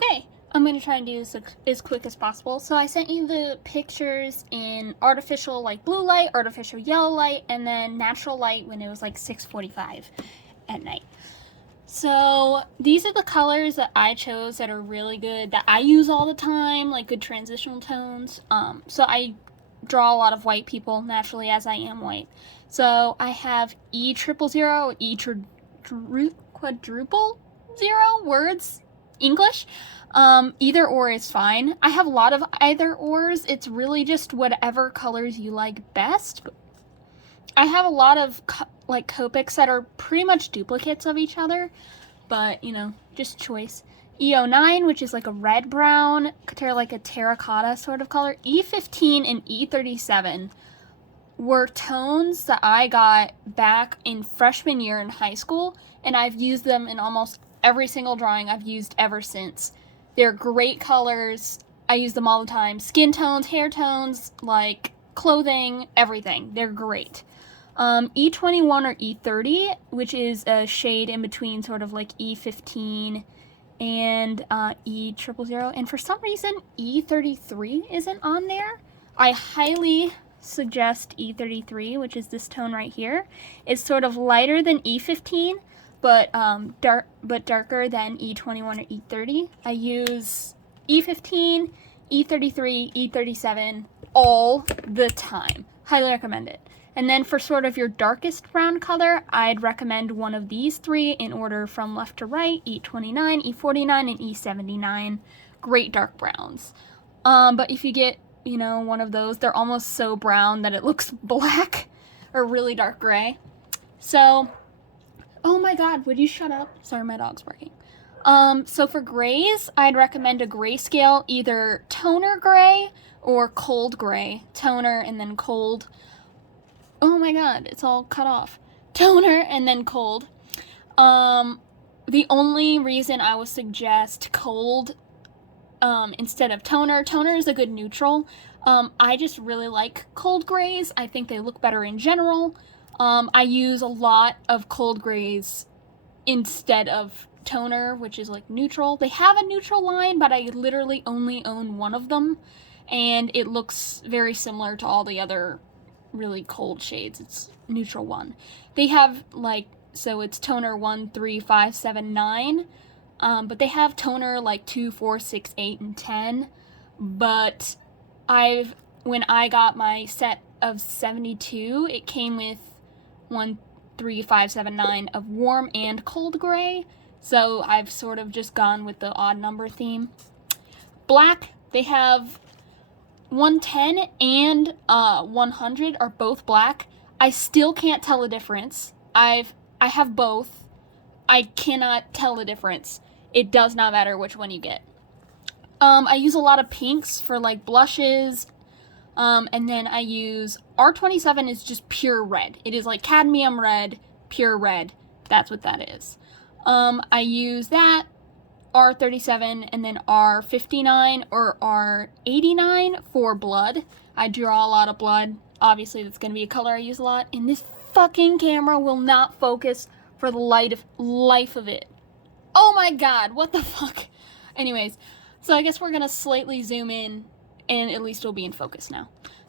Okay, I'm going to try and do this as quick as possible. So I sent you the pictures in artificial like blue light, artificial yellow light, and then natural light when it was like 6:45 at night. So these are the colors that I chose that are really good, that I use all the time, like good transitional tones. So I draw a lot of white people naturally, as I am white. So I have E000, quadruple zero words, English. Either or is fine. I have a lot of either ors. It's really just whatever colors you like best. I have a lot of like Copics that are pretty much duplicates of each other, but you know, just choice. E09, which is like a red brown, like a terracotta sort of color. E15 and E37 were tones that I got back in freshman year in high school, and I've used them in almost every single drawing I've used ever since. They're great colors. I use them all the time. Skin tones, hair tones, like clothing, everything. They're great. E21 or E30, which is a shade in between sort of like E15 and E000. And for some reason, E33 isn't on there. I highly suggest E33, which is this tone right here. It's sort of lighter than E15, but darker than E21 or E30. I use E15, E33, E37 all the time. Highly recommend it. And then for sort of your darkest brown color, I'd recommend one of these three in order from left to right: E29, E49, and E79. Great dark browns. But if you get, you know, one of those, they're almost so brown that it looks black or really dark gray. So, oh my god, would you shut up? Sorry, my dog's barking. So for grays, I'd recommend a grayscale, either toner gray or cold gray. Toner and then cold. Oh my god, it's all cut off. Toner and then cold. The only reason I would suggest cold instead of toner is a good neutral. I just really like cold grays. I think they look better in general. I use a lot of cold grays instead of toner, which is like neutral. They have a neutral line, but I literally only own one of them, and it looks very similar to all the other really cold shades. It's neutral 1. They have like, so it's toner 1, 3, 5, 7, 9, but they have toner like 2, 4, 6, 8, and 10. But when I got my set of 72, it came with 1, 3, 5, 7, 9 of warm and cold gray, so I've sort of just gone with the odd number theme. Black, they have 110 and 100 are both black. I still can't tell the difference. I have both. I cannot tell the difference. It does not matter which one you get. I use a lot of pinks for like blushes, and then I use R27 is just pure red. It is like cadmium red, pure red. That's what that is. I use that, R37, and then R59 or R89 for blood. I draw a lot of blood. Obviously, that's going to be a color I use a lot. And this fucking camera will not focus for the life of it. Oh my god, what the fuck? Anyways, so I guess we're going to slightly zoom in, and at least it'll be in focus now.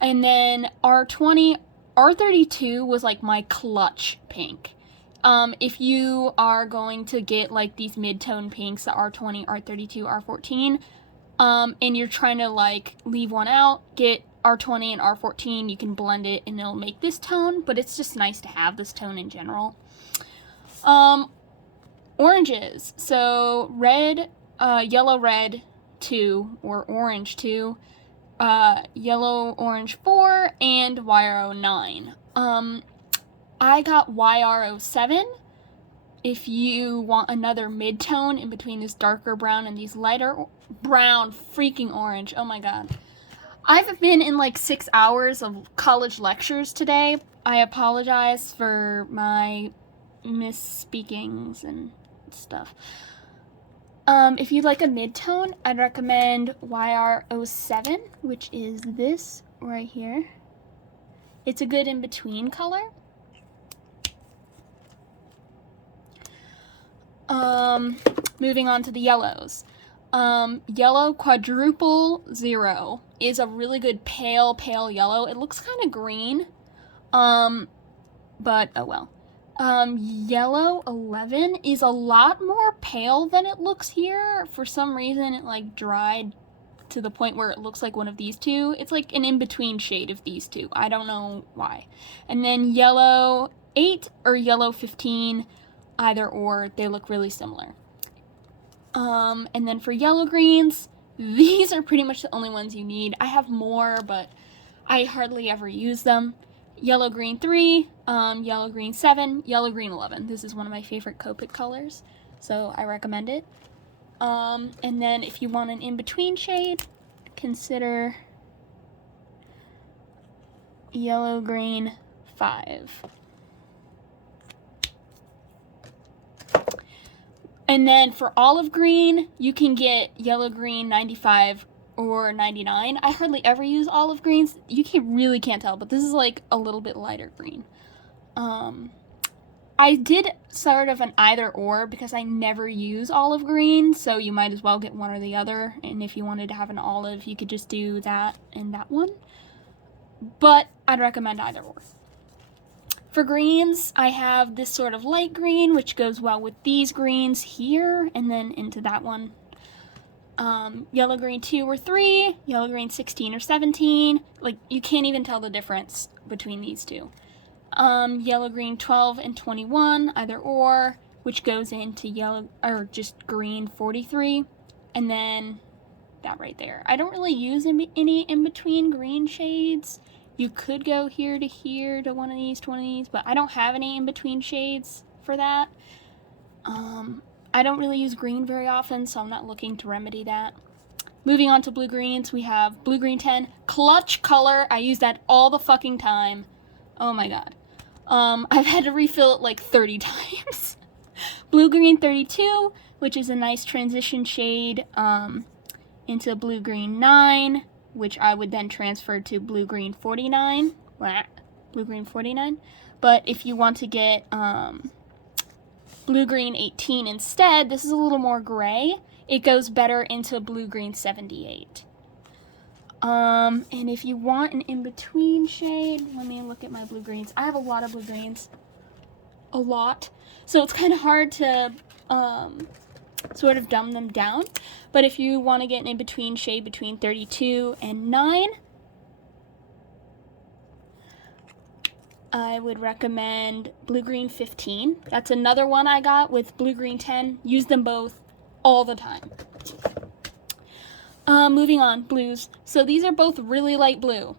And then R20, R32 was like my clutch pink. If you are going to get like these mid-tone pinks, the R20, R32, R14, and you're trying to like leave one out, get R20 and R14, you can blend it and it'll make this tone, but it's just nice to have this tone in general. Oranges, so red, yellow red 2, or orange 2, yellow orange 4, and YR09. I got YR07 if you want another mid-tone in between this darker brown and these lighter brown freaking orange. Oh my god. I've been in like 6 hours of college lectures today. I apologize for my misspeakings and stuff. If you'd like a mid-tone, I'd recommend YR07, which is this right here. It's a good in-between color. Moving on to the yellows. Yellow Quadruple Zero is a really good pale yellow. It looks kind of green, but oh well. Yellow 11 is a lot more pale than it looks here. For some reason, it like dried to the point where it looks like one of these two. It's like an in-between shade of these two. I don't know why. And then yellow 8 or yellow 15, either or, they look really similar. And then for yellow greens, these are pretty much the only ones you need. I have more, but I hardly ever use them. Yellow green 3, yellow green 7, yellow green 11. This is one of my favorite Copic colors, so I recommend it. And then if you want an in-between shade, consider yellow green 5. And then for olive green, you can get yellow green 95 or 99. I hardly ever use olive greens. You really can't tell, but this is like a little bit lighter green. I did sort of an either or because I never use olive green, so you might as well get one or the other. And if you wanted to have an olive, you could just do that and that one. But I'd recommend either or. For greens, I have this sort of light green, which goes well with these greens here, and then into that one. Yellow green 2 or 3, yellow green 16 or 17. Like, you can't even tell the difference between these two. Yellow green 12 and 21, either or, which goes into yellow, or just green 43. And then that right there. I don't really use any in-between green shades. You could go here to one of these, to one of these, but I don't have any in-between shades for that. I don't really use green very often, so I'm not looking to remedy that. Moving on to blue greens, we have blue green 10, clutch color. I use that all the fucking time. Oh my god. I've had to refill it like 30 times. Blue green 32, which is a nice transition shade into blue green 9. Which I would then transfer to blue green 49. Blue green 49. But if you want to get blue green 18 instead, this is a little more gray. It goes better into blue green 78. And if you want an in-between shade, let me look at my blue greens. I have a lot of blue greens. A lot. So it's kind of hard to sort of dumb them down. But if you want to get an in-between shade between 32 and 9, I would recommend blue green 15. That's another one I got with blue green 10. Use them both all the time. Moving on, blues. So these are both really light blue.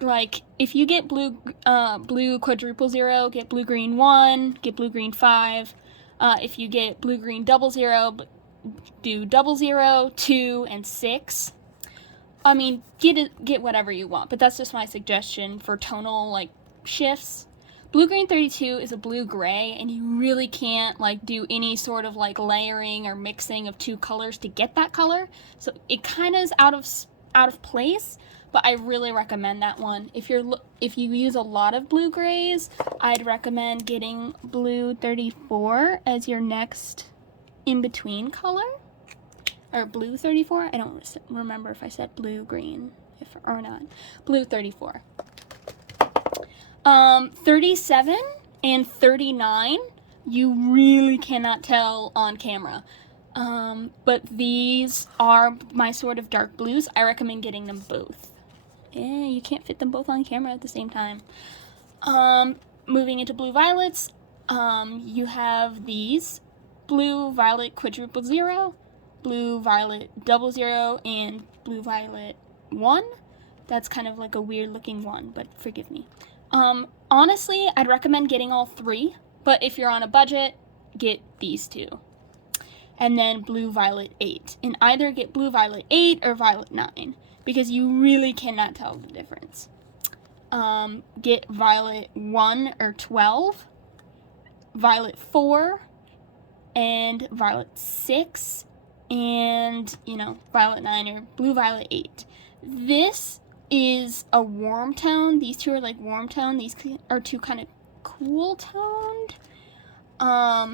Like, if you get blue quadruple 0, get blue green 1, get blue green 5. If you get blue green 00, do 00, 2, and 6. I mean, get whatever you want, but that's just my suggestion for tonal like shifts. Blue green 32 is a blue gray, and you really can't like do any sort of like layering or mixing of two colors to get that color. So it kind of is out of place, but I really recommend that one. If you use a lot of blue grays, I'd recommend getting blue 34 as your next in-between color. Or blue 34. I don't remember if I said blue green or not. Blue 34. 37 and 39, you really cannot tell on camera. But these are my sort of dark blues. I recommend getting them both. You can't fit them both on camera at the same time. Moving into blue violets, you have these. Blue violet quadruple 0, blue violet 00, and blue violet 1. That's kind of like a weird looking one, but forgive me. Honestly, I'd recommend getting all three, but if you're on a budget, get these two. And then blue violet 8. And either get blue violet 8 or violet 9, because you really cannot tell the difference. Get violet 1 or 12, violet 4, and violet 6, and, violet 9 or blue violet 8. This is a warm tone. These two are like warm tone. These are two kind of cool toned. I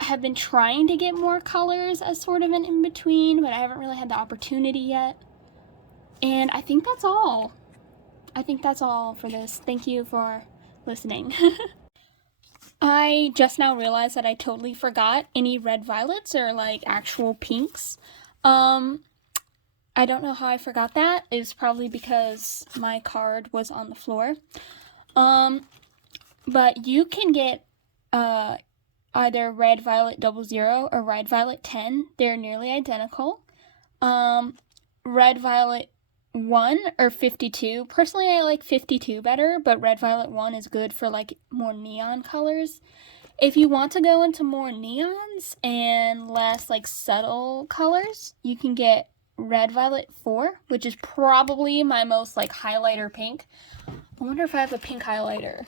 have been trying to get more colors as sort of an in-between, but I haven't really had the opportunity yet. And I think that's all. I think that's all for this. Thank you for listening. I just now realized that I totally forgot any red violets or like actual pinks. I don't know how I forgot that. It's probably because my card was on the floor. But you can get either red violet 00 or red violet 10. They're nearly identical. Red violet 1 or 52. Personally, I like 52 better, but red violet 1 is good for like more neon colors. If you want to go into more neons and less like subtle colors, you can get red violet 4, which is probably my most like highlighter pink. I wonder if I have a pink highlighter.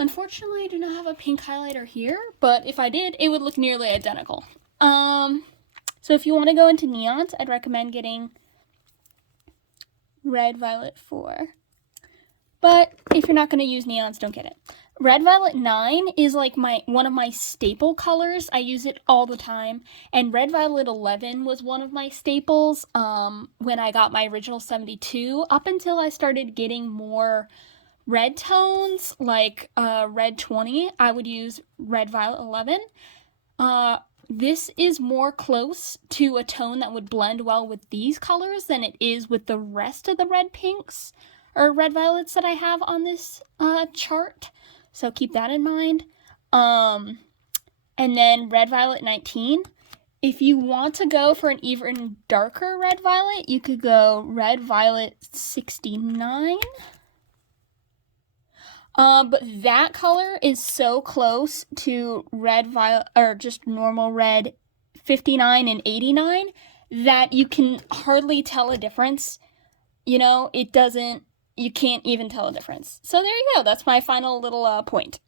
Unfortunately, I do not have a pink highlighter here, but if I did, it would look nearly identical. So if you want to go into neons, I'd recommend getting red violet 4. But if you're not going to use neons, don't get it. Red violet 9 is like one of my staple colors. I use it all the time. And red violet 11 was one of my staples when I got my original 72, up until I started getting more red tones, like red 20. I would use red violet 11. This is more close to a tone that would blend well with these colors than it is with the rest of the red pinks or red violets that I have on this chart. So keep that in mind. And then red violet 19. If you want to go for an even darker red violet, you could go red violet 69. But that color is so close to red violet, or just normal red 59 and 89, that you can hardly tell a difference. You know, you can't even tell a difference. So there you go. That's my final little point.